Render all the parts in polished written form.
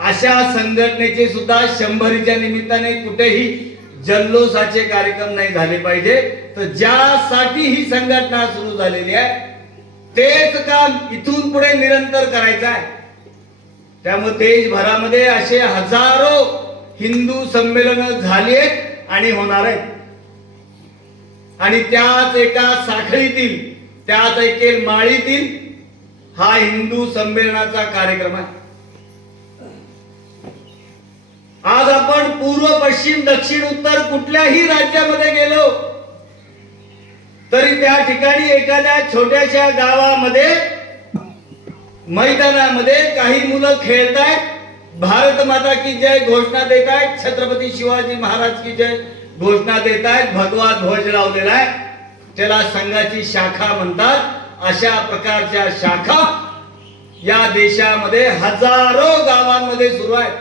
अशा संघटनेचे सुद्धा 100च्या निमित्ताने कुठेही जल्लोषाचे कार्यक्रम नाही झाले पाहिजे. तर ज्यासाठी ही संघटना सुरू झालेली आहे तेच काम इथून पुढे निरंतर करायचं आहे. त्यामुळे देशभरामध्ये असे हजारो हिंदू संमेलन झाली आहेत आणि होणार आहेत. आणि त्याच एका साखळीतील, त्याच एके माळीतील हा हिंदू संमेलनाचा कार्यक्रम आहे. आज आपण पूर्व, पश्चिम, दक्षिण, उत्तर कुठल्याही राज्यामध्ये गेलो तरी त्या ठिकाणी एखाद्या छोट्याशा गावामध्ये मैदानामध्ये काही मुलं खेळतायत, भारत माता की जय घोषणा देत आहेत, छत्रपती शिवाजी महाराज की जय घोषणा देत आहेत, भगवा ध्वज लावलेला आहे, त्याला संघाची शाखा म्हणतात. अशा प्रकारच्या शाखा या देशामध्ये हजारो गावांमध्ये सुरू आहेत.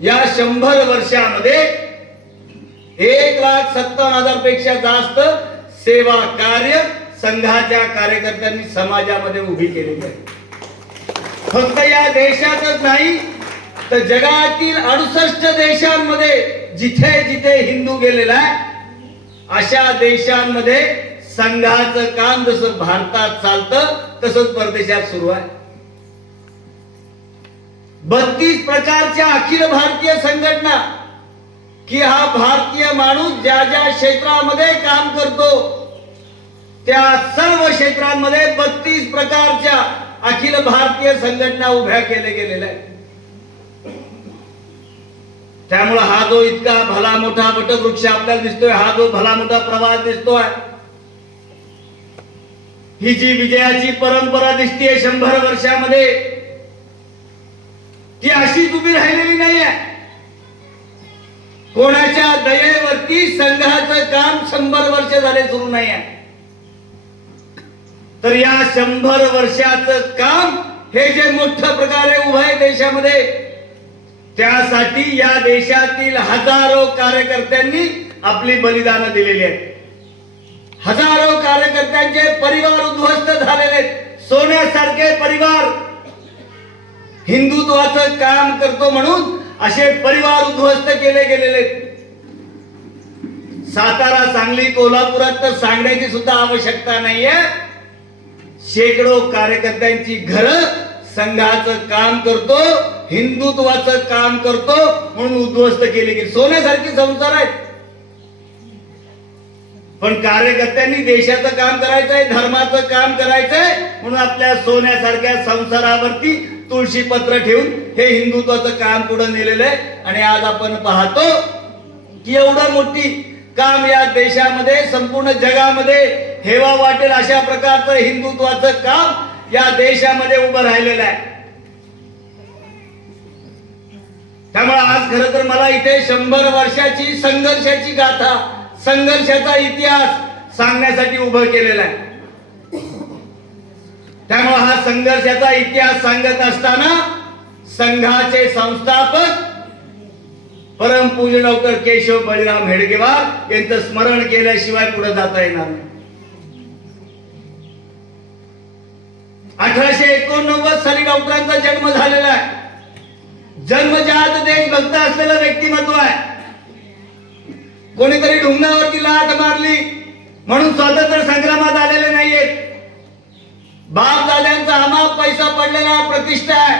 या 100 वर्षामध्ये 1,57,000 पेक्षा जास्त सेवा कार्य संघाच्या कार्यकर्त्यांनी समाजामध्ये उभी केलेली आहे. फक्त या देशातच नाही तर जगातील 68 देशांमध्ये जिथे जिथे हिंदू गेलेला आहे अशा देशांमध्ये संघाचं काम जसं भारतात चालतं तसंच परदेशात सुरू आहे. 32 प्रकारच्या अखिल भारतीय संघटना की हा भारतीय माणूस ज्या ज्या क्षेत्रामध्ये काम करतो त्या सर्व क्षेत्रांमध्ये 32 प्रकारच्या अखिल भारतीय संघटना उभ्या केले गेलेल्या आहेत. त्यामुळे हा जो इतका भला मोठा वटवृक्ष आपल्याला दिसतोय, हा जो भला मोठा प्रवास दिसतोय, ही जी विजयाची परंपरा दिसतीये 100 वर्षामध्ये ती अशीच उभी राहिलेली नाहीये. कोणाच्या दयेवरती संघाचं काम 100 वर्ष झाले सुरू नाही आहे. तर या 100 वर्षाचं काम हे जे मोठ्या प्रकारे उभं आहे देशामध्ये, त्यासाठी या देशातील हजारो कार्यकर्त्यांनी आपली बलिदानं दिलेली आहेत. हजारो कार्यकर्त्यांचे परिवार उद्ध्वस्त झालेले आहेत. सोन्यासारखे परिवार हिंदुत्वाचं काम करतो म्हणून असे परिवार उद्ध्वस्त केले गेलेले. सातारा, सांगली, कोल्हापुरात तर सांगण्याची सुद्धा आवश्यकता नाहीये. शेकडो कार्यकर्त्यांची घरं संघाचं काम करतो, हिंदुत्वाचं काम करतो म्हणून उद्ध्वस्त केले गेले. सोन्यासारखे संसार आहेत, पण कार्यकर्त्यांनी देशाचं काम करायचंय, धर्माचं काम करायचंय म्हणून आपल्या सोन्यासारख्या संसारावरती तुळशी पत्र ठेवून हे हिंदुत्वाचं काम पुढे नेलेलं आहे. आणि आज आपण पाहतो की एवढं मोठी काम या देशामध्ये, संपूर्ण जगामध्ये हेवा वाटेल अशा प्रकारचं हिंदुत्वाचं काम या देशामध्ये उभं राहिलेलं आहे. त्यामुळे आज खरं तर मला इथे 100 वर्षाची संघर्षाची गाथा, संघर्षाचा इतिहास सांगण्यासाठी उभं केलेला आहे. त्यामुळे हा संघर्षाचा इतिहास सांगत असताना संघाचे संस्थापक परमपूज्य डॉक्टर केशव बळीराम हेडगेवार यांचं स्मरण केल्याशिवाय पुढे जाता येणार नाही. 1889 साली डॉक्टरांचा जन्म झालेला आहे. जन्मजात देशभक्त असलेलं व्यक्तिमत्व आहे. कोणीतरी ढुंगणावरती लाथ मारली म्हणून स्वातंत्र्य संग्रामात आलेले नाहीयेत. बाप दाद्यांचा अमाप पैसा पडलेला प्रतिष्ठा आहे,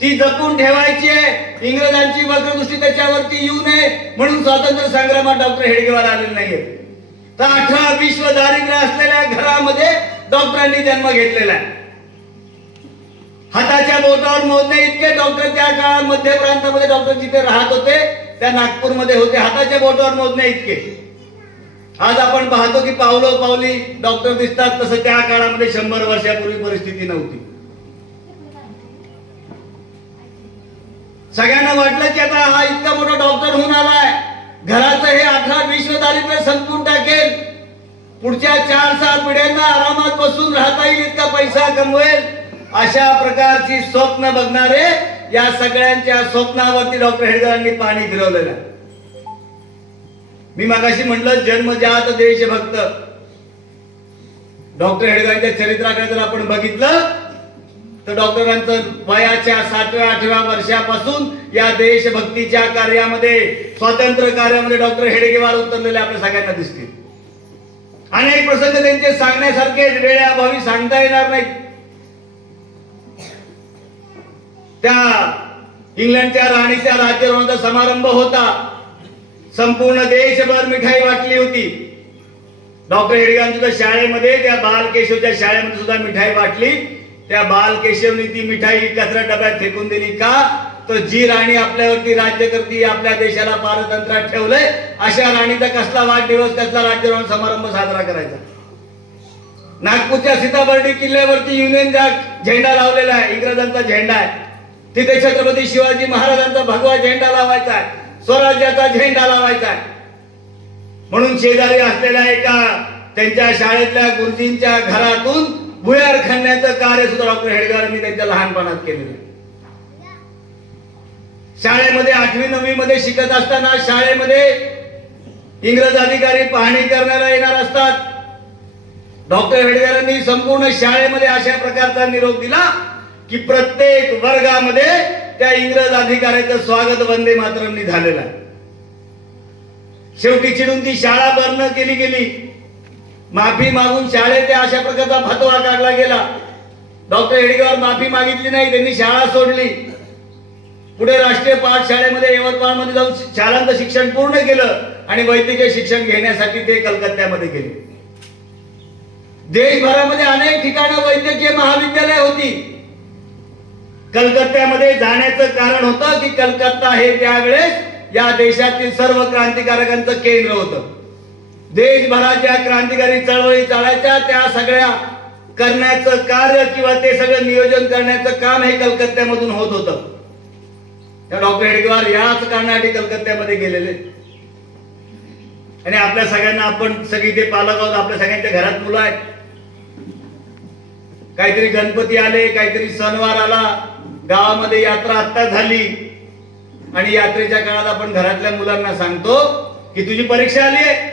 ती जपून ठेवायची आहे. इंग्रजांची वक्रदृष्टी त्याच्यावरती येऊ नये म्हणून स्वातंत्र्य संग्रामात डॉक्टर हेडगेवार आलेले नाहीयेत. तर 18 विश्व दारिद्र्य असलेल्या घरामध्ये डॉक्टरांनी जन्म घेतलेला आहे. हाताच्या बोटावर मोजणे इतके डॉक्टर त्या काळात मध्य प्रांतामध्ये डॉक्टर जिथे राहत होते त्या नागपूरमध्ये होते. हाताच्या बोटावर मोजणे इतके. आज आपण पाहतो की पावलो पावली डॉक्टर दिसतात, तसं त्या काळामध्ये 100 वर्षापूर्वी परिस्थिती नव्हती. सगळ्यांना वाटलं की आता हा इतका मोठा डॉक्टर होऊन आलाय, घराचं हे 18 विश्व दारिद्र्य संपून टाकेल, पुढच्या 4-6 पिढ्यांना आरामात बसून राहता येईल, इतका पैसा कमवेल, अशा प्रकारची स्वप्न बघणारे या सगळ्यांच्या स्वप्नावरती डॉक्टर हेडगेवारांनी पाणी फिरवलेलं आहे. मी मगाशी म्हटलं जन्मजात देशभक्त. डॉक्टर हेडगेवारांच्या चरित्राकडे जर आपण बघितलं तर डॉक्टरांचं वयाच्या 7व्या 8व्या वर्षापासून या देशभक्तीच्या कार्यामध्ये, स्वातंत्र्य कार्यामध्ये डॉक्टर हेडगेवार उतरलेले आपल्या सगळ्यांना दिसतील. अनेक प्रसंग त्यांचे सांगण्यासारखे, वेळेअभावी सांगता येणार नाहीत. त्या इंग्लंडच्या राणीच्या राज्याभिषेकाचा समारंभ होता. संपूर्ण देशभर मिठाई वाटली होती. डॉक्टर हेडगेवार सुद्धा शाळेमध्ये, त्या बालकेशवच्या शाळेमध्ये सुद्धा मिठाई वाटली. त्या बालकेशवनी ती मिठाई कचरा डब्यात फेकून दिली. का? तर जी राणी आपल्यावरती राज्य करते, आपल्या देशाला पारतंत्र्यात ठेवलंय, अशा राणीचा कसला वाढदिवस, कसला राज्याभिषेक समारंभ साजरा करायचा. नागपूरच्या सीताबर्डी किल्ल्यावरती युनियन जॅक झेंडा लावलेला आहे, इंग्रजांचा झेंडा आहे. तिथे छत्रपती शिवाजी महाराजांचा भगवा झेंडा लावायचा आहे, स्वराज्याचा झेंडा लावायचा आहे. म्हणून शेजारी असलेल्या एका त्यांच्या शाळेतल्या गुरुजींच्या घरातून भुयार खणण्याचं कार्य सुद्धा डॉक्टर हेडगेवारांनी त्यांच्या लहानपणात केलेलं. शाळेमध्ये 8वी 9वी मध्ये शिकत असताना शाळेमध्ये इंग्रज अधिकारी पाहणी करण्याला येणार असतात. डॉक्टर हेडगेवारांनी संपूर्ण शाळेमध्ये अशा प्रकारचा निरोप दिला की प्रत्येक वर्गामध्ये त्या इंग्रज अधिकाऱ्याचं स्वागत वंदे मातरमनी झालेलं आहे. शेवटी चिडून ती शाळा बंद केली गेली. माफी मागून शाळेत अशा प्रकारचा फतवा काढला गेला. डॉक्टर हेडगेवार माफी मागितली नाही, त्यांनी शाळा सोडली. पुढे राष्ट्रीय पाठशाळेमध्ये यवतमाळमध्ये जाऊन शालांत शिक्षण पूर्ण केलं आणि वैद्यकीय शिक्षण घेण्यासाठी ते कलकत्त्यामध्ये गेले. देशभरामध्ये अनेक ठिकाणी वैद्यकीय महाविद्यालय होती. कलकत्त्यामध्ये जाण्याचं कारण होतं की कलकत्ता हे त्यावेळेस या देशातील सर्व क्रांतिकारकांचं केंद्र होतं. देशभराच्या क्रांतिकारी चळवळी चालायच्या, त्या सगळ्या करण्याचं कार्य किंवा ते सगळं नियोजन करण्याचं काम हे कलकत्त्यामधून होत होतं. त्या डॉक्टर हेडगेवार याच कारणासाठी कलकत्त्यामध्ये गेलेले. आणि आपल्या सगळ्यांना, आपण सगळी ते पालक आहोत, आपल्या सगळ्यांच्या घरात मुलं आहेत. काहीतरी गणपती आले, काहीतरी सणवार आला, गावामध्ये यात्रा आत्ता झाली आणि यात्रेच्या काळात आपण घरातल्या मुलांना सांगतो की तुझी परीक्षा आली आहे,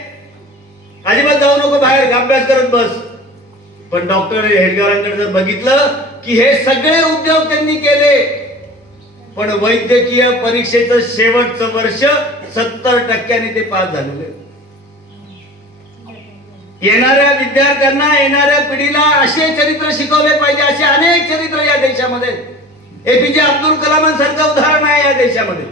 अजिबात जाऊ नको बाहेर, अभ्यास करत बस. पण डॉक्टर हेडगेवारांकडे जर बघितलं की हे सगळे उद्योग त्यांनी केले, पण वैद्यकीय परीक्षेचं शेवटचं वर्ष 70% ते पास झालेले. येणाऱ्या विद्यार्थ्यांना, येणाऱ्या पिढीला असे चरित्र शिकवले पाहिजे. असे अनेक चरित्र या देशामध्ये. एपीजे अब्दुल कलामांसारखं उदाहरण आहे या देशामध्ये.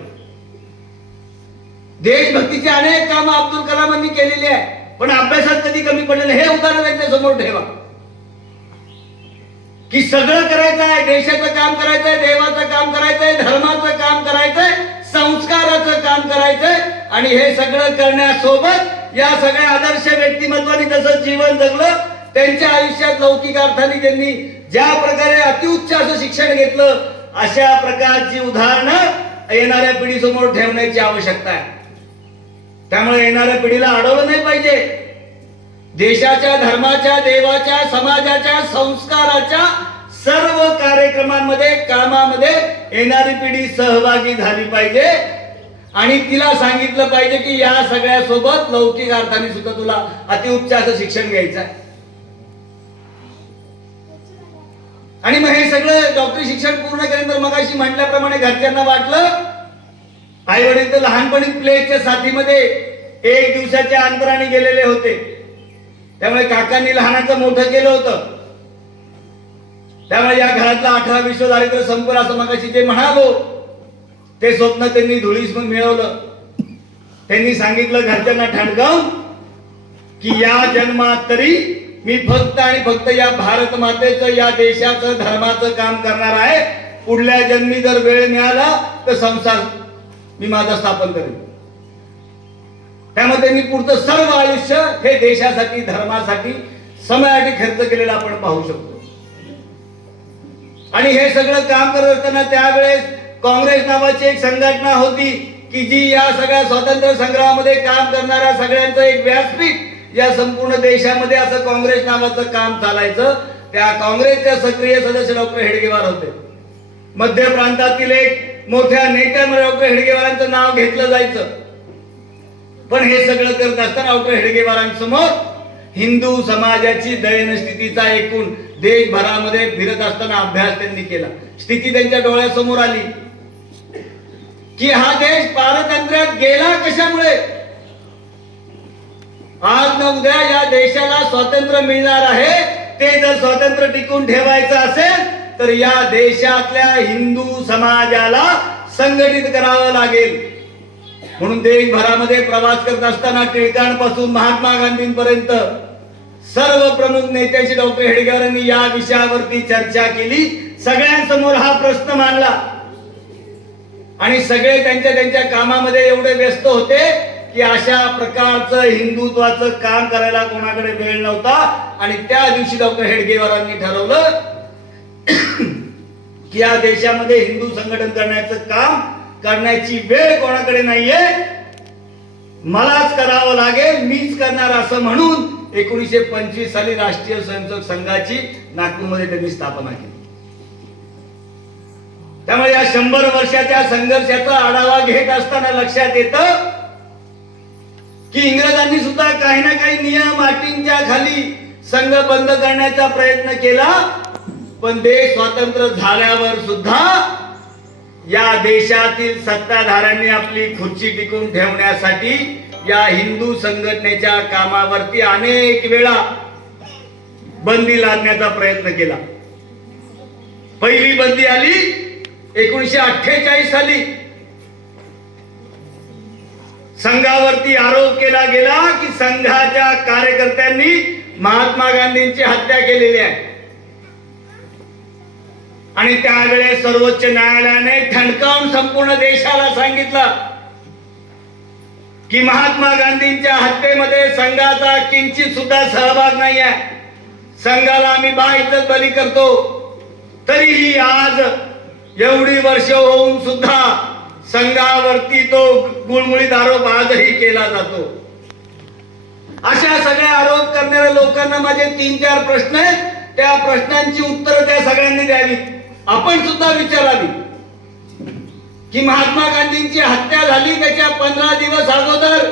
देशभक्तीची अनेक कामं अब्दुल कलामांनी केलेली आहे, पण अभ्यासात कधी कमी पडलेलं हे उदाहरण त्यांच्या समोर ठेवा की सगळं करायचं आहे, देशाचं काम करायचंय, देवाचं काम करायचंय, धर्माचं काम करायचंय, संस्काराचं काम करायचंय. आणि हे सगळं करण्यासोबत या सगळ्या आदर्श व्यक्तिमत्वानी जसं जीवन जगलं, त्यांच्या आयुष्यात लौकिक अर्थाने त्यांनी ज्या प्रकारे अतिउच्च असं शिक्षण घेतलं, अशा प्रकारची उदाहरणं येणाऱ्या पिढीसमोर ठेवण्याची आवश्यकता आहे. त्यामुळे येणाऱ्या पिढीला अडवलं नाही पाहिजे. देशाच्या, धर्माच्या, देवाच्या, समाजाच्या, संस्काराच्या सर्व कार्यक्रमांमध्ये, कामामध्ये येणारी पिढी सहभागी झाली पाहिजे. आणि तिला सांगितलं पाहिजे की या सगळ्या सोबत लौकिक अर्थाने सुद्धा तुला अतिउच्च असं शिक्षण घ्यायचं आहे. आणि मग हे सगळं डॉक्टरी शिक्षण पूर्ण केल्यानंतर मगाशी म्हटल्याप्रमाणे घरच्यांना वाटलं, आई वडील तर लहानपणी प्लेगच्या साथीमध्ये 1 दिवसाच्या अंतराने गेलेले होते. त्यामुळे काकांनी लहानाचं मोठं केलं होतं. त्यामुळे या घरातला 18 विश्व दारिद्र्य संपल असं मगाशी जे म्हणालो, ते स्वप्न त्यांनी धुळीस मिळवलं. त्यांनी सांगितलं घरच्यांना ठणकावून की या जन्मात तरी मी फक्त आणि फक्त या भारत मातेचं, या देशाचं, धर्माचं काम करणार आहे. पुढल्या जन्मी जर वेळ मिळाला तर संसार मी माझा स्थापन करेन. त्यामुळे त्यांनी पुढचं सर्व आयुष्य हे देशासाठी, धर्मासाठी, समाजासाठी खर्च केलेलं आपण पाहू शकतो. आणि हे सगळं काम करत असताना त्यावेळेस काँग्रेस नावाची एक संघटना होती की जी या सगळ्या स्वातंत्र्य संग्रामामध्ये काम करणाऱ्या सगळ्यांचं एक व्यासपीठ या संपूर्ण देशामध्ये असं काँग्रेस नावाचं काम चालायचं. त्या काँग्रेसच्या सक्रिय सदस्य डॉक्टर हेडगेवार होते. मध्य प्रांतातील एक मोठ्या नेत्यामध्ये डॉक्टर हेडगेवारांचं नाव घेतलं जायचं. पण हे सगळं करत असताना डॉक्टर हेडगेवारांसमोर हिंदू समाजाची दयनीय स्थितीचा एकूण देशभरामध्ये फिरत असताना अभ्यास त्यांनी केला. स्थिती त्यांच्या डोळ्यासमोर आली की हा देश पारतंत्र्यात गेला कशामुळे. आज न उद्या या देशाला स्वातंत्र्य मिळणार आहे. ते जर स्वातंत्र्य टिकून ठेवायचं असेल तर या देशातल्या हिंदू समाजाला संघटित करावं लागेल. म्हणून देशभरामध्ये प्रवास करत असताना टिळकांपासून महात्मा गांधींपर्यंत सर्व प्रमुख नेत्यांशी डॉक्टर हेडगेवारांनी या विषयावरती चर्चा केली. सगळ्यांसमोर हा प्रश्न मांडला आणि सगळे त्यांच्या त्यांच्या कामामध्ये एवढे व्यस्त होते की अशा प्रकारचं हिंदुत्वाचं काम करायला कोणाकडे वेळ नव्हता. आणि त्या दिवशी डॉक्टर हेडगेवारांनी ठरवलं की या देशामध्ये हिंदू संघटन करण्याचं काम करण्याची वेळ कोणाकडे नाहीये, मलाच करावं लागेल, मीच करणार असं म्हणून 1925 साली राष्ट्रीय स्वयंसेवक संघाची नागपूरमध्ये त्यांनी स्थापना केली. त्यामुळे या 100 वर्षाच्या संघर्षाचा आढावा घेत असताना लक्षात येतं की इंग्रजांनी सुद्धा काही ना काही नियम अटींच्या खाली संघ बंद करण्याचा प्रयत्न केला. पण देश स्वतंत्र झाल्यावर सुद्धा या देशातील सत्ताधाऱ्यांनी आपली खुर्ची टिकून ठेवण्यासाठी या हिंदू संघटनेच्या कामावरती अनेक वेळा बंदी लादण्याचा प्रयत्न केला. पहिली बंदी आली 1948 साली. संघावरती आरोप केला गेला की संघाच्या कार्यकर्त्यांनी महात्मा गांधींची हत्या केलेली आहे. आणि त्यावेळेस सर्वोच्च न्यायालयाने ठणकावून संपूर्ण देशाला सांगितलं की महात्मा गांधींच्या हत्येमध्ये संघाचा किंचित सुद्धा सहभाग नाही आहे. संघाला आम्ही बाइज्जत बली करतो. तरीही आज एवढी वर्ष होऊन सुद्धा संघावरती तो गुळमुळीत आरोप आजही केला जातो. अशा सगळ्या आरोप करणाऱ्या लोकांना माझे 3-4 प्रश्न आहेत. त्या प्रश्नांची उत्तरं त्या सगळ्यांनी द्यावी. आपण सुद्धा विचारावी की महात्मा गांधींची हत्या झाली त्याच्या 15 दिवस अगोदर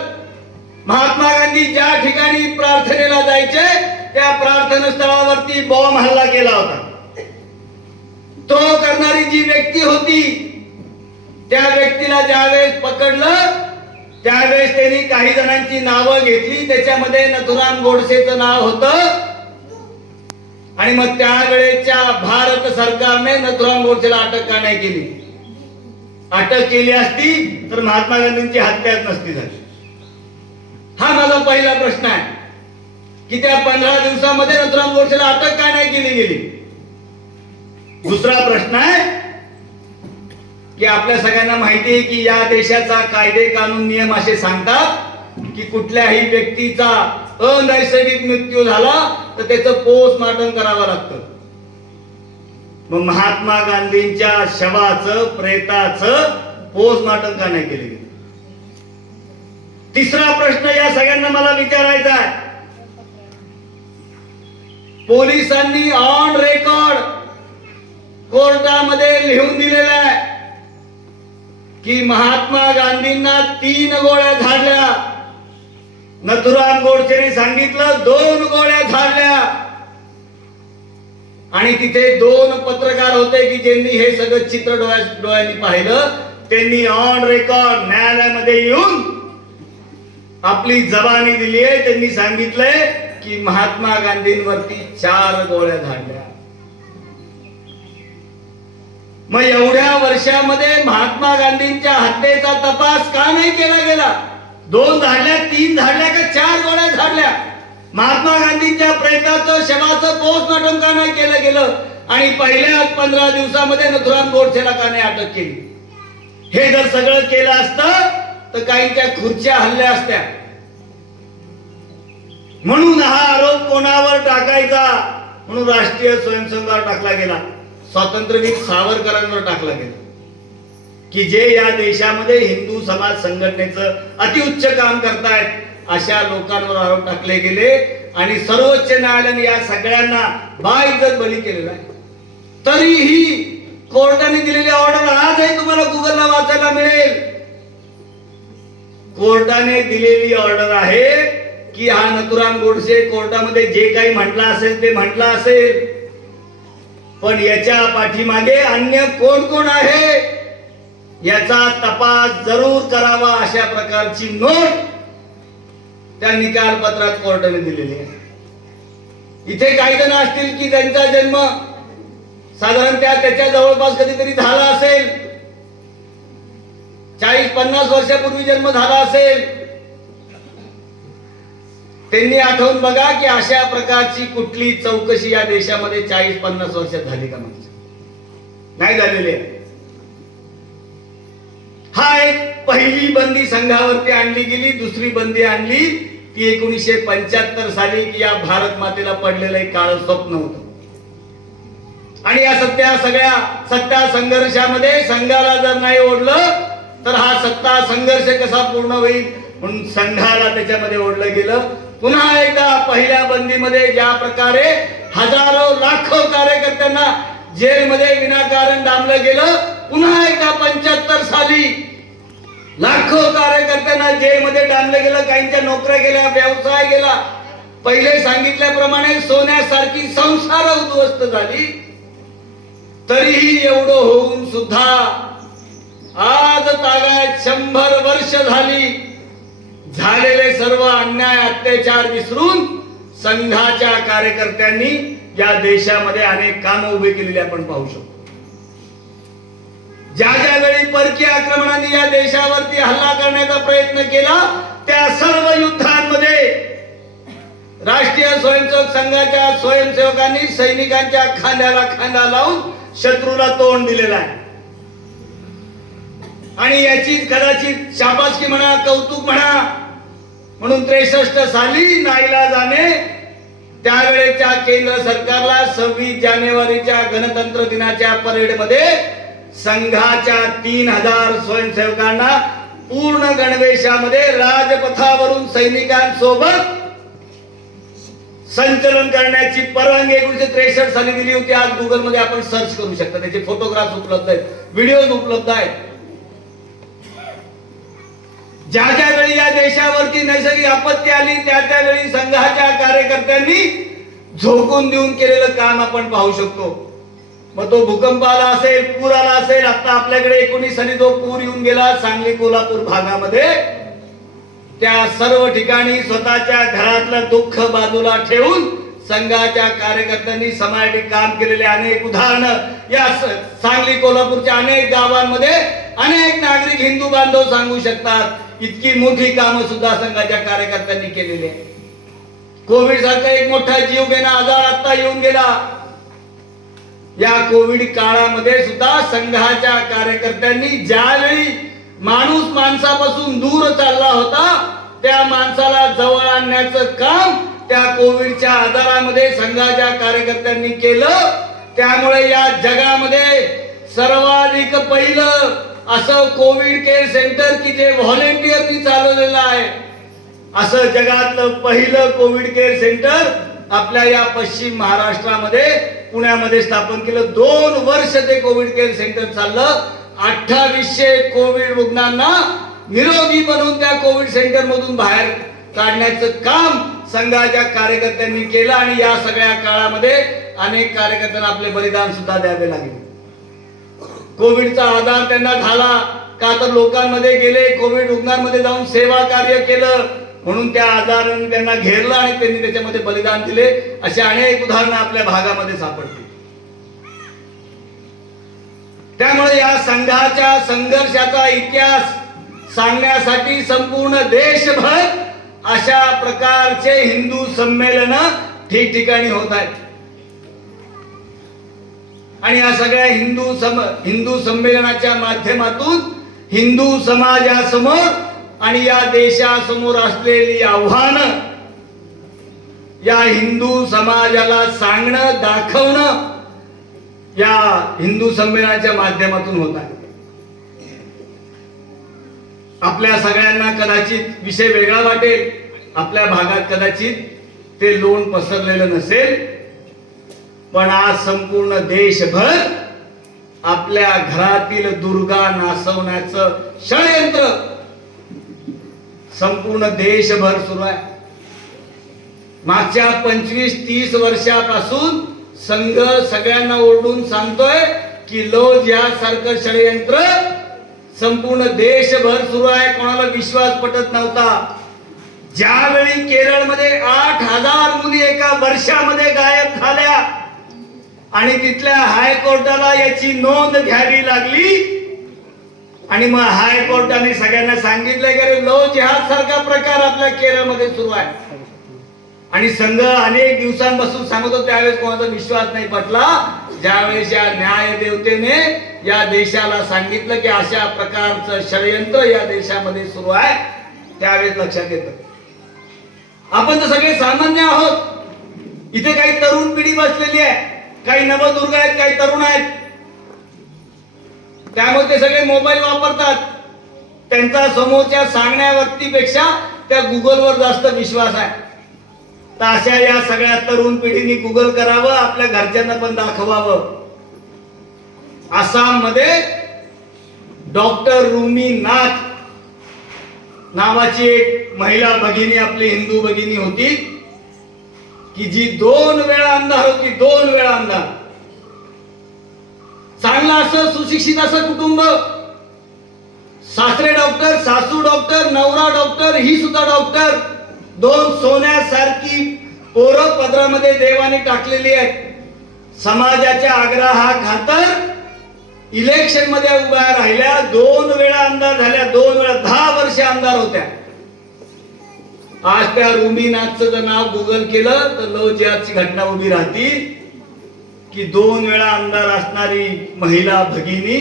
महात्मा गांधी ज्या ठिकाणी प्रार्थनेला जायचे त्या प्रार्थना स्थळावरती बॉम्ब हल्ला केला होता. तो करणारी जी व्यक्ती होती त्या व्यक्तीला ज्यावेळेस पकडलं त्यावेळेस त्यांनी काही जणांची नावं घेतली. त्याच्यामध्ये नथुराम गोडसेचं नाव होतं. आणि मग त्यावेळेच्या भारत सरकारने नथुराम गोडसेला अटक का नाही केली. अटक केली असती तर महात्मा गांधींची हत्याच नसती झाली. हा माझा पहिला प्रश्न आहे की त्या 15 दिवसामध्ये नथुराम गोडसेला अटक का नाही केली गेली. दुसरा प्रश्न आहे की आपल्या सगळ्यांना माहिती आहे की या देशाचा कायदे कानून नियम असे सांगतात की कुठल्याही व्यक्तीचा अनैसर्गिक मृत्यू झाला तर त्याचं पोस्टमॉर्टम करावं लागतं. मग महात्मा गांधींच्या शवाचं प्रेताचं पोस्टमॉर्टम का नाही केले गेले. तिसरा प्रश्न या सगळ्यांना मला विचारायचा आहे. पोलिसांनी ऑन रेकॉर्ड कोर्टामध्ये लिहून दिलेलं आहे की महात्मा गांधींना 3 गोळ्या झाडल्या. नथुराम गोडसेने सांगितलं 2 गोळ्या झाडल्या. आणि तिथे 2 पत्रकार होते की ज्यांनी हे सगळं चित्र डोळ्यांनी पाहिलं. त्यांनी ऑन रेकॉर्ड न्यायालयामध्ये येऊन आपली जबानी दिली आहे. त्यांनी सांगितलंय की महात्मा गांधींवरती 4 गोळ्या झाडल्या. मग एवढ्या वर्षामध्ये महात्मा गांधींच्या हत्येचा तपास का नाही केला गेला. 2 झाडल्या, 3 झाडल्या का 4 गोळ्या झाडल्या. महात्मा गांधींच्या प्रेताचं शवाचं पोस्टमॉर्टम का नाही केलं गेलं. आणि पहिल्या 15 दिवसामध्ये नथुराम गोडसेला का नाही अटक केली. हे जर सगळं केलं असतं तर काहींच्या खुर्च्या हल्ल्या असत्या. म्हणून हा आरोप कोणावर टाकायचा म्हणून राष्ट्रीय स्वयंसेवकावर टाकला गेला. स्वातंत्र्यवीर सावरकरांवर टाकला गेला की जे या देशामध्ये हिंदू समाज संघटनेचं अतिउच्च काम करतायत अशा लोकांवर आरोप टाकले गेले. आणि सर्वोच्च न्यायालयाने या सगळ्यांना बाइज्जत बली केलेला आहे. तरीही कोर्टाने दिलेली ऑर्डर आजही तुम्हाला गुगलला वाचायला मिळेल. कोर्टाने दिलेली ऑर्डर आहे की हा नथुराम गोडसे कोर्टामध्ये जे काही म्हटलं असेल ते म्हटलं असेल. पण याच्या पाठीमागे अन्य कोण कोण आहे याचा तपास जरूर करावा, अशा प्रकारची नोट त्या निकाल पत्रात कोर्टाने दिलेली आहे. इथे काही जण असतील की त्यांचा जन्म साधारण त्याच्या जवळपास कधीतरी झाला असेल, 40-50 वर्षापूर्वी जन्म झाला असेल. त्यांनी आठवून बघा की अशा प्रकारची कुठली चौकशी या देशामध्ये 40-50 वर्षात झाली का? नाही झालेली आहे. हा एक पहिली बंदी संघावरती आणली गेली. दुसरी बंदी आणली ती 1975 साली की या भारत मातेला पडलेलं एक काळ स्वप्न होतं. आणि या सगळ्या सत्ता संघर्षामध्ये संघाला जर नाही ओढलं तर हा सत्ता संघर्ष कसा पूर्ण होईल, म्हणून संघाला त्याच्यामध्ये ओढलं गेलं. पुन्हा एकदा पहिल्या बंदीमध्ये ज्या प्रकारे हजारो लाखो कार्यकर्त्यांना जेलमध्ये विनाकारण डांबलं गेलं, पुन्हा एकदा 75 साली लाखो कार्यकर्त्यांना जेलमध्ये डांबलं गेलं. काहींच्या नोकऱ्या गेल्या, व्यवसाय गेला. पहिले सांगितल्याप्रमाणे सोन्यासारखी संसार उद्ध्वस्त झाली. तरीही एवढं होऊन सुद्धा आज तागायत 100 वर्ष झाली. झालेले सर्व अन्याय अत्याचार विसरून संघाच्या कार्यकर्त्यांनी या देशामध्ये अनेक कामं उभे केलेले आपण पाहू शकतो. ज्या वेळी परकीय आक्रमणाने या देशावरती हल्ला करण्याचा प्रयत्न केला, त्या सर्व युद्धांमध्ये राष्ट्रीय स्वयंसेवक संघाच्या स्वयंसेवकांनी सैनिकांच्या खांद्याला खांदा लावून शत्रूला तोंड दिलेला आहे. आणि याची कदाचित शाबासकी म्हणा, कौतुक म्हणा, म्हणून 63 साली नाईलाजाने त्यावेळेच्या केंद्र सरकारला 26 जानेवारीच्या गणतंत्र दिनाच्या परेडमध्ये संघाच्या 3000 स्वयंसेवकांना पूर्ण गणवेशामध्ये राजपथावरून सैनिकांसोबत संचलन करण्याची परवानगी 1963 साली दिली होती. आज गुगल मध्ये आपण सर्च करू शकता, त्याचे फोटोग्राफ्स उपलब्ध आहेत, व्हिडिओज उपलब्ध आहेत. ज्या वेळी या देशावरती नैसर्गिक आपत्ती आली त्यावेळी संघाच्या कार्यकर्त्यांनी झोकून देऊन केलेलं काम आपण पाहू शकतो. मग तो भूकंप आला असेल, पूर आला असेल. आता आपल्याकडे 19 साली जो पूर येऊन गेला सांगली कोल्हापूर भागामध्ये, त्या सर्व ठिकाणी स्वतःच्या घरातलं दुःख बाजूला ठेवून संघाच्या कार्यकर्त्यांनी समाजासाठी काम केलेले अनेक उदाहरणं या सांगली कोल्हापूरच्या अनेक गावांमध्ये अनेक नागरिक हिंदू बांधव सांगू शकतात. इतकी मोठी कामं सुद्धा संघाच्या कार्यकर्त्यांनी केलेली आहे. कोविड सारखा एक मोठा जीव घेणा आजार आता येऊन गेला. या कोविड काळामध्ये सुद्धा संघाच्या कार्यकर्त्यांनी ज्यावेळी माणूस माणसापासून दूर चालला होता, त्या माणसाला जवळ आणण्याचं काम त्या कोविडच्या आजारामध्ये संघाच्या कार्यकर्त्यांनी केलं. त्यामुळे या जगामध्ये सर्वाधिक पहिलं असं कोविड केअर सेंटर की जे व्हॉलेंटियरनी चालवलेलं आहे, असं जगातलं पहिलं कोविड केअर सेंटर आपल्या या पश्चिम महाराष्ट्रामध्ये पुण्यामध्ये स्थापन केलं. 2 वर्ष ते कोविड केअर सेंटर चाललं. 2800 कोविड रुग्णांना निरोगी बनवून त्या कोविड सेंटर मधून बाहेर काढण्याचं काम संघाच्या कार्यकर्त्यांनी केलं. आणि या सगळ्या काळामध्ये अनेक कार्यकर्त्यांना आपले बलिदान सुद्धा द्यावे लागले. कोविडचा आजार त्यांना झाला का तर लोकांमध्ये गेले, कोविड रुग्णांमध्ये जाऊन सेवा कार्य केलं, म्हणून त्या आजाराने त्यांना घेरलं आणि त्यांनी त्याच्यामध्ये बलिदान दिले. असे अनेक उदाहरणं आपल्या भागामध्ये सापडतील. त्यामुळे या संघाच्या संघर्षाचा इतिहास सांगण्यासाठी संपूर्ण देशभर अशा प्रकारचे हिंदू संमेलन ठिकठिकाणी होत आहेत. आणि या सगळ्या हिंदू संमेलनाच्या माध्यमातून हिंदू समाजासमोर आणि या देशासमोर असलेली आव्हानं या हिंदू समाजाला सांगणं, दाखवणं या हिंदू संमेलनाच्या माध्यमातून होत आहे. आपल्या सगळ्यांना कदाचित विषय वेगळा वाटेल, आपल्या भागात कदाचित ते लोण पसरलेलं नसेल, पण आज संपूर्ण देशभर आपल्या घरातील दुर्गा नासवण्याचं षडयंत्र संपूर्ण देशभर सुरू आहे. मागच्या 25-30 वर्षापासून संघ सगळ्यांना ओरडून सांगतोय की लव जिहाद सारखं षडयंत्र संपूर्ण देशभर सुरू आहे. कोणाला विश्वास पटत नव्हता. ज्यावेळी केरळमध्ये 8,000 मुली एका वर्षामध्ये गायब झाल्या आणि तिथल्या हायकोर्टाला याची नोंद घ्यावी लागली आणि मग हायकोर्टाने सगळ्यांना सांगितलं की लव जिहाद सारखा प्रकार आपल्या केरळमध्ये सुरू आहे. आणि संघ अनेक दिवसांपासून सांगतो, त्यावेळेस कोणाचा विश्वास नाही पटला. ज्यावेळेस या न्याय देवतेने या देशाला सांगितलं की अशा प्रकारचं षडयंत्र या देशामध्ये सुरू आहे, त्यावेळेस लक्षात येतं. आपण तर सगळे सामान्य आहोत. इथे काही तरुण पिढी बसलेली आहे, काही नवदुर्ग आहेत, काही तरुण आहेत. त्यामुळे ते सगळे मोबाईल वापरतात. त्यांचा समोरच्या सांगण्यावरतीपेक्षा त्या गुगलवर जास्त विश्वास आहे. तर अशा या सगळ्या तरुण पिढीने गुगल करावं, आपल्या घरच्यांना पण दाखवावं. आसाम मध्ये डॉक्टर रुमी नाथ नावाची एक महिला भगिनी, आपली हिंदू भगिनी होती की जी 2 वेळा आमदार होती. 2 वेळा आमदार. चांगलं असं सुशिक्षित असं कुटुंब. सासरे डॉक्टर, सासू डॉक्टर, नवरा डॉक्टर, ही सुद्धा डॉक्टर. 2 सोन्यासारखी पोरं पदरामध्ये देवाने टाकलेली आहेत. समाजाच्या आग्रहाखातर इलेक्शन मध्ये उभ्या राहिल्या. 2 वेळा आमदार झाल्या. 2 वेळा 10 वर्ष आमदार होत्या. आज त्या रुमीनाथचं जर नाव गुगल केलं तर लव जिहादची घटना उभी राहती की 2 वेळा आमदार असणारी महिला भगिनी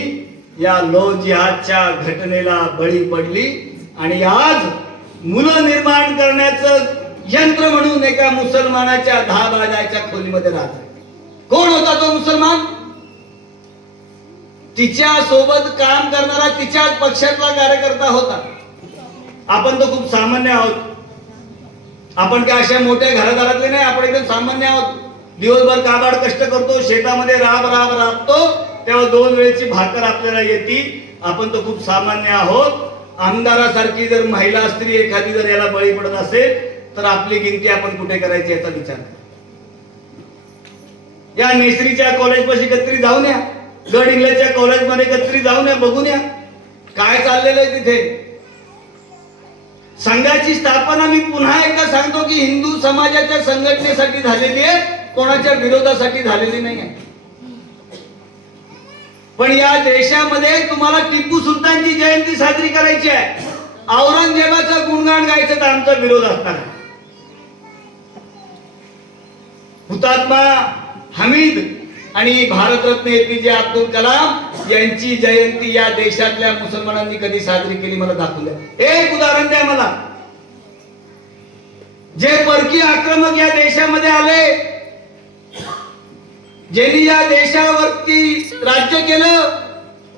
या लव जिहादच्या घटनेला बळी पडली आणि आज मुलं निर्माण करण्याचं यंत्र म्हणून एका मुसलमानाच्या 10 बाजाच्या खोलीमध्ये राहत. कोण होता तो मुसलमान? तिच्या सोबत काम करणारा तिच्याच पक्षातला कार्यकर्ता होता. आपण तर खूप सामान्य आहोत. आपण काय अशा मोठ्या घरादारातले नाही. आपण एकदम सामान्य आहोत. दिवसभर काबाड कष्ट करतो, शेतामध्ये राबतो, तेव्हा 2 वेळेची भाकर आपल्याला येते. आपण तर खूप सामान्य आहोत. आमदारासारखी जर महिला स्त्री एखादी जर याला बळी पडत असेल तर आपली गिनती आपण कुठे करायची याचा विचार करा. या नेसरीच्या कॉलेजपाशी कधीतरी जाऊन या, गड इंग्लजच्या कॉलेजमध्ये कधीतरी जाऊन या, बघून या काय चाललेलं आहे तिथे. संघाची स्थापना मी पुन्हा एकदा सांगतो की हिंदू समाजाच्या संघटनेसाठी झालेली आहे, कोणाच्या विरोधासाठी झालेली नाही आहे. पण या देशामध्ये तुम्हाला टिपू सुलतानची जयंती साजरी करायची आहे, औरंगजेबाचं गुणगान गायचं तर आमचा विरोध असणार. हुतात्मा हमीद आणि भारतरत्न एपीजे अब्दुल कलाम यांची जयंती या देशातल्या मुसलमानांनी कधी साजरी केली मला दाखवू द्या. एक उदाहरण द्या मला. जे परकीय आक्रमक या देशामध्ये आले, ज्यांनी या देशावरती राज्य केलं,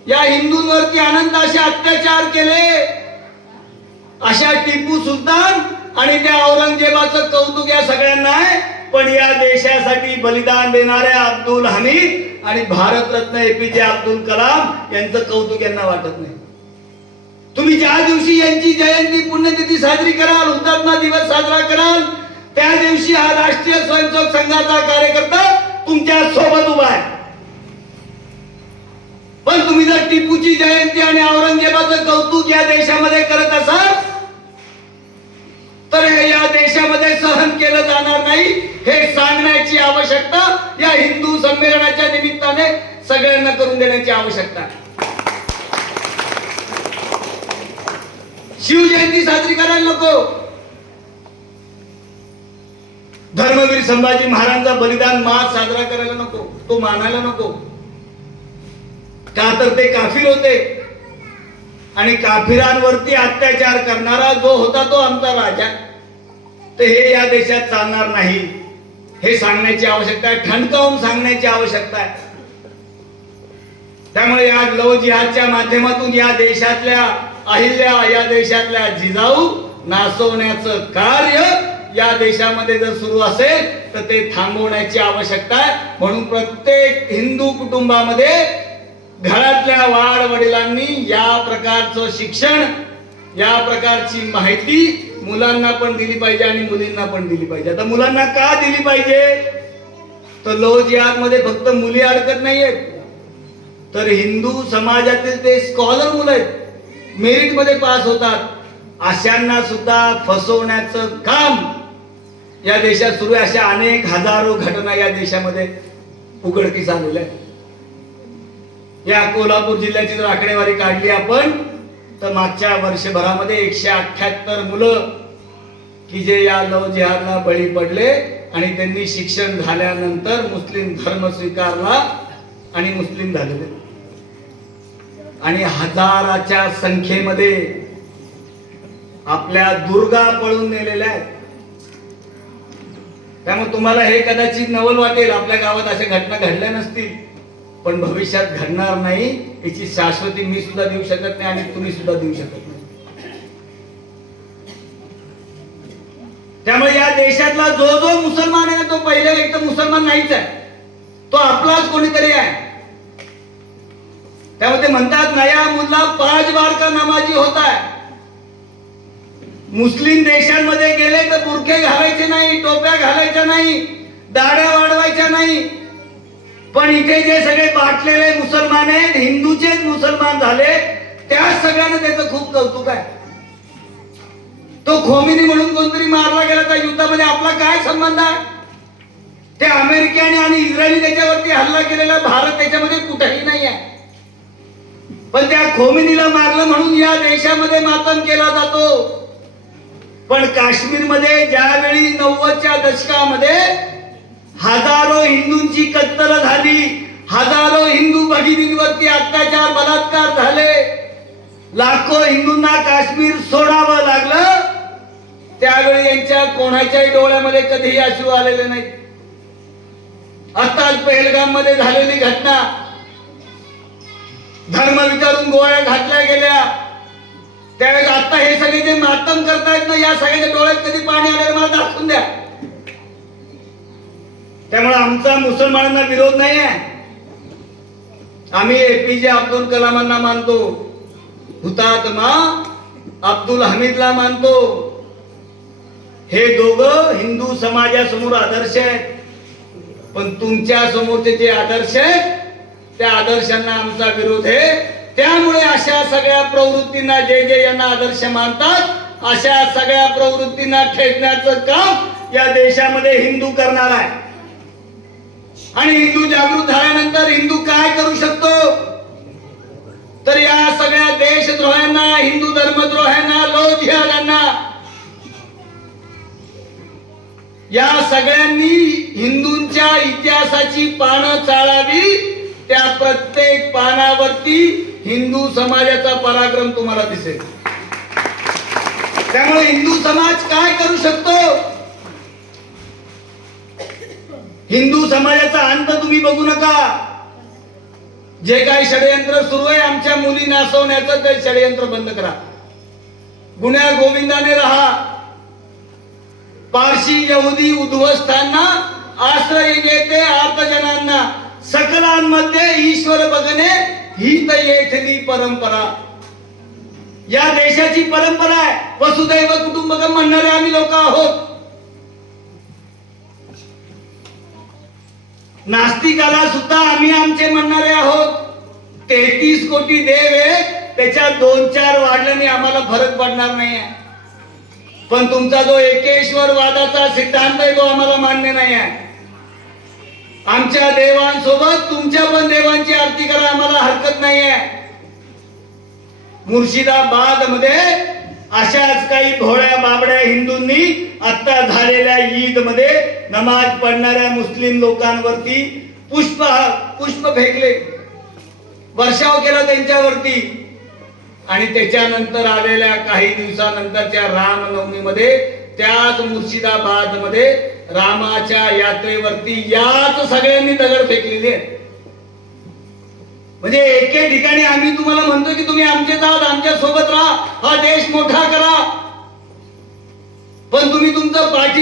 या हिंदूंवरती अनंत असे अत्याचार केले, अशा टिपू सुलतान आणि त्या औरंगजेबाचं कौतुक या सगळ्यांना आहे. पण या देशासाठी बलिदान देणाऱ्या अब्दुल हमीद आणि भारतरत्न एपीजे अब्दुल कलाम यांचं कौतुक यांना वाटत नाही. तुम्ही ज्या दिवशी यांची जयंती पुण्यतिथी साजरी कराल, हुतात्मा दिवस साजरा कराल, त्या दिवशी हा राष्ट्रीय स्वयंसेवक संघाचा कार्यकर्ता तुमच्या सोबत उभा आहे. पण तुम्ही जर टिपूची जयंती आणि औरंगजेबाचं कौतुक या देशामध्ये करत असाल तर हे या देशामध्ये सहन केलं जाणार नाही, हे सांगण्याची आवश्यकता या हिंदू संमेलनाच्या निमित्ताने सगळ्यांना करून देण्याची आवश्यकता. शिवजयंती साजरी करायला नको, धर्मवीर संभाजी महाराजांचा बलिदान मास साजरा करायला नको, तो मानायला नको. का तर ते काफिर होते आणि काफिरांवरती अत्याचार करणारा जो होता तो आमचा राजा. तर हे या देशात चालणार नाही, हे सांगण्याची आवश्यकता आहे, ठणकावून सांगण्याची आवश्यकता आहे. त्यामुळे या लव जिहादच्या माध्यमातून या देशातल्या अहिल्या, या देशातल्या जिजाऊ नासवण्याचं कार्य या देशामध्ये जर सुरू असेल तर ते थांबवण्याची आवश्यकता आहे. म्हणून प्रत्येक हिंदू कुटुंबामध्ये घरातल्या वाढ वडिलांनी या प्रकारचं शिक्षण, या प्रकारची माहिती मुलांना पण दिली पाहिजे आणि मुलींना पण दिली पाहिजे. आता मुलांना का दिली पाहिजे तर लो जिहाद मध्ये फक्त मुली अडकत नाहीयेत, तर हिंदू समाजातील ते स्कॉलर मुलं आहेत, मेरिट मध्ये पास होतात, अशांना सुद्धा फसवण्याचं काम या देशात सुरू आहे. अशा अनेक हजारो घटना या देशामध्ये उघडकीस आलेल्या आहेत. या कोल्हापूर जिल्ह्याची जर आकडेवारी काढली आपण तर मागच्या वर्षभरामध्ये 178 मुलं की जे या लव जिहादला बळी पडले आणि त्यांनी शिक्षण झाल्यानंतर मुस्लिम धर्म स्वीकारला आणि मुस्लिम झालेले, आणि हजाराच्या संख्येमध्ये आपल्या दुर्गा पळून नेलेल्या आहेत. त्यामुळे तुम्हाला हे कदाचित नवल वाटेल, आपल्या गावात अशा घटना घडल्या नसतील, पण भविष्यात घडणार नाही याची शाश्वती मी सुद्धा देऊ शकत नाही आणि तुम्ही सुद्धा देऊ शकत नाही. त्यामुळे या देशातला जो जो मुसलमान आहे ना, तो पहिला एक तर मुसलमान नाहीच आहे, तो आपलाच कोणीतरी आहे. त्यामुळे ते म्हणतात नया मुल्ला 5 बार का नमाजी होता है. मुस्लिम देशांमध्ये गेले तर बुरखे घालायचे नाही, टोप्या घालायच्या नाही, दाढ्या वाढवायच्या नाही, पण इथे जे सगळे बाटलेले मुसलमान आहेत, हिंदूचेच मुसलमान झाले, त्या सगळ्यांना त्याचं खूप कौतुक आहे. तो खोमिनी म्हणून कोणतरी मारला गेला त्या युद्धामध्ये आपला काय संबंध आहे? ते अमेरिकेने आणि इस्रायली त्याच्यावरती हल्ला केलेला, भारत त्याच्यामध्ये कुठेही नाही आहे. पण त्या खोमिनीला मारलं म्हणून या देशामध्ये मातम केला जातो. पण काश्मीरमध्ये ज्यावेळी 90च्या दशकामध्ये हजारो हिंदूंची कत्तल झाली, हजारो हिंदू भगिनींवरती अत्याचार बलात्कार झाले, लाखो हिंदूंना काश्मीर सोडावं लागलं, त्यावेळी यांच्या कोणाच्याही डोळ्यामध्ये कधीही अश्रू आलेले नाही. आताच पहलगाम मध्ये झालेली घटना, धर्म विचारून गोळ्या घातल्या गेल्या, त्यावेळेस आता हे सगळे जे मातम करतायत ना, या सगळ्याच्या डोळ्यात कधी पाणी आलेलं मला दाखवून द्या. त्यामुळे आमचा मुसलमानांना विरोध नाही आहे. आम्ही एपीजे अब्दुल कलामांना मानतो, हुतात्मा अब्दुल हमीदला मानतो. हे दोघं हिंदू समाजासमोर आदर्श आहेत, पण तुमच्या समोरचे जे आदर्श आहेत त्या आदर्शांना आमचा विरोध आहे. त्यामुळे अशा सगळ्या प्रवृत्तींना, जे जे यांना आदर्श मानतात, अशा सगळ्या प्रवृत्तींना ठेचण्याचं काम या देशामध्ये हिंदू करणार आहे. आणि हिंदू जागृत झाल्यानंतर हिंदू काय करू शकतो, तर या सगळ्या देशद्रोह्यांना, हिंदू धर्मद्रोह्यांना, लोकजिहाद्यांना, या सगळ्यांनी हिंदूंच्या इतिहासाची पानं चाळावी. त्या प्रत्येक पानावरती हिंदू समाजाचा पराक्रम तुम्हाला दिसेल. त्यामुळे हिंदू समाज काय करू शकतो, हिंदू समाजाचा अंत तुम्ही बघू नका. जे काही षडयंत्र सुरू आहे आमच्या मुली नासवण्याचं, ते षडयंत्र बंद करा. गुन्ह्या गोविंदाने राहा. पारशी यहुदी उद्ध्वस्तांना आश्रय देते आर्तजनांना, सकलांमध्ये ईश्वर बघणे ही तर येथली परंपरा. या देशाची परंपरा आहे. वसुदैव कुटुंबकम म्हणणारे आम्ही लोक आहोत. नास्तिकाला सुद्धा आम्ही आमचे म्हणणारे आहोत. 33 कोटी देव आहे, त्याच्यात 2-4 वाढल्याने आम्हाला फरक पडणार नाही. पण तुमचा जो एकेश्वर वादाचा सिद्धांत आहे तो आम्हाला मान्य नाही आहे. आमच्या देवांसोबत तुमच्या पण देवांची आरती करा, आम्हाला हरकत नाही आहे. मुर्शिदाबाद मध्ये अशाच काही भोळ्या बाबड्या हिंदूंनी आता झालेल्या ईद मध्ये नमाज पढणाऱ्या मुस्लिम लोकांवरती पुष्प फेकले, वर्षाव केला त्यांच्यावरती. आणि त्याच्यानंतर आलेल्या काही दिवसानंतरच्या रामनवमीमध्ये त्याच मुर्शिदाबाद मध्ये रामाच्या यात्रेवरती याच सगळ्यांनी दगड फेकलेले. म्हणजे एके ठिकाणी आम्ही तुम्हाला म्हणतो की तुम्ही आमचेच आहात, आमच्या सोबत राहा, हा देश मोठा करा, पण तुम्ही तुमचं पाठी